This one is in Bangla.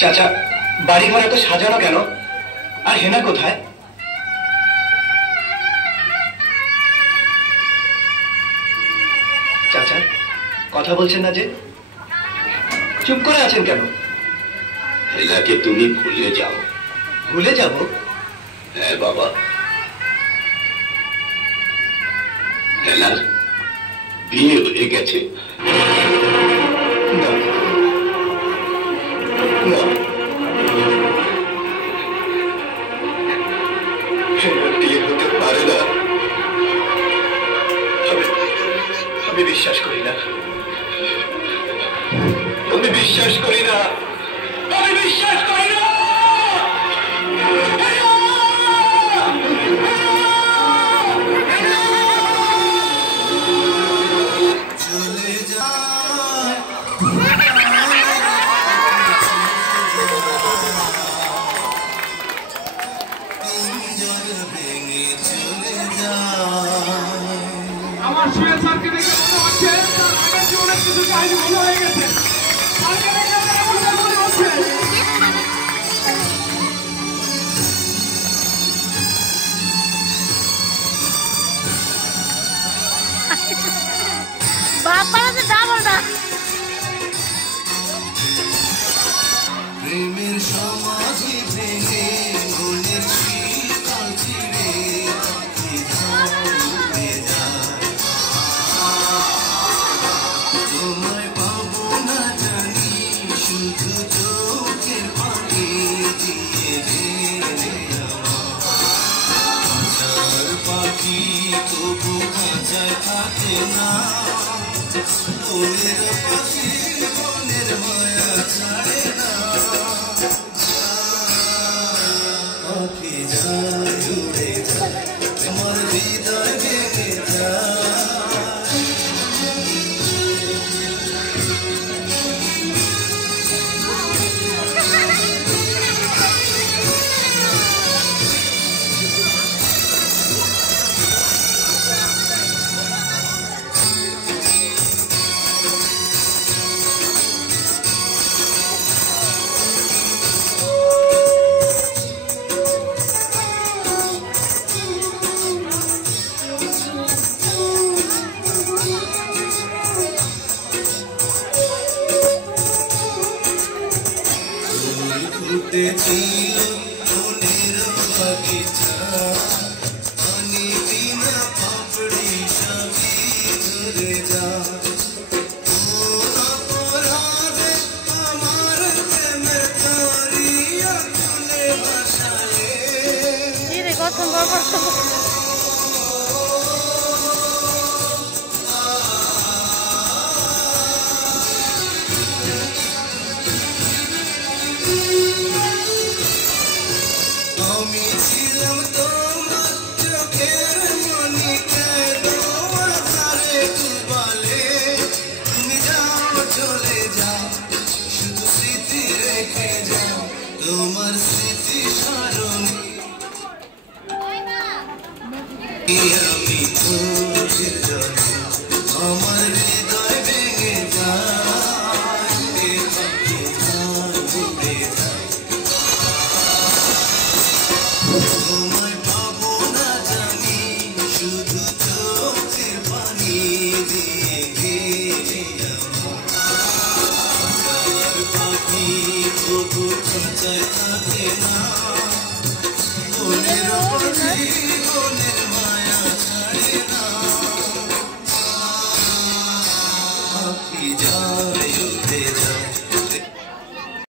চাচা, বাড়ি ঘর এত সাজানো কেন? আর হেনা কোথায়? চাচা, কথা বলছেন না যে? চুপ করে আছেন কেন? হেনাকে তুমি ভুলে যাও। ভুলে যাব? হ্যাঁ বাবা, হেনার বিয়ে হয়ে গেছে। না না, হেনার বিয়ে হতে পারে না। আমি বিশ্বাস করি না, আমি বিশ্বাস করি না, আমি বিশ্বাস করি না। চলে যায় ভেঙে চলে যায়। আমার সুয়েল স্যারকে দেখে মনে হচ্ছে তার আগের জীবনের কিছু কাহিনী মনে হয়ে গেছে। স্যারকে দেখে আমার এমনটা মনে হচ্ছে। বাপারা যাবো না। প্রেমের সমাধি ভেঙে মনের শীতল ছিঁড়ে তোমায় পাবো না জানি, শুধু চোখের পানি দিয়ে হাজার পাখি তবু খাঁচায় থাকে না। মনের পাখি মনের মায়া ছাড়ে না। পাখি যায় উড়ে যায়, আমার হৃদয় ভেঙে যায়। ফুটেছিল মনের বাগিচা, পানি বিনা পাপড়ি সবই ঝরে যায়। তোর অপরাধে আমার প্রেমের দরিয়া খুলে ভাসায়। গঠন বরবার আমি ছিলাম তোমার চোখের মনি, কেন আধারে ডুবালে? তুমি যাও চলে যাও, শুধু স্মৃতি রেখে যাও, তোমার স্মৃতি স্মরণে আমি চোখের জলে আমার হৃদয় ভেঙে যায়। উড়ে যায়, তোমায় পাবো না জানি, শুধু চোখের পানি দিয়ে গেলে আমার পাখি তবু খাঁচায় থাকে না। মনের পাখি মনের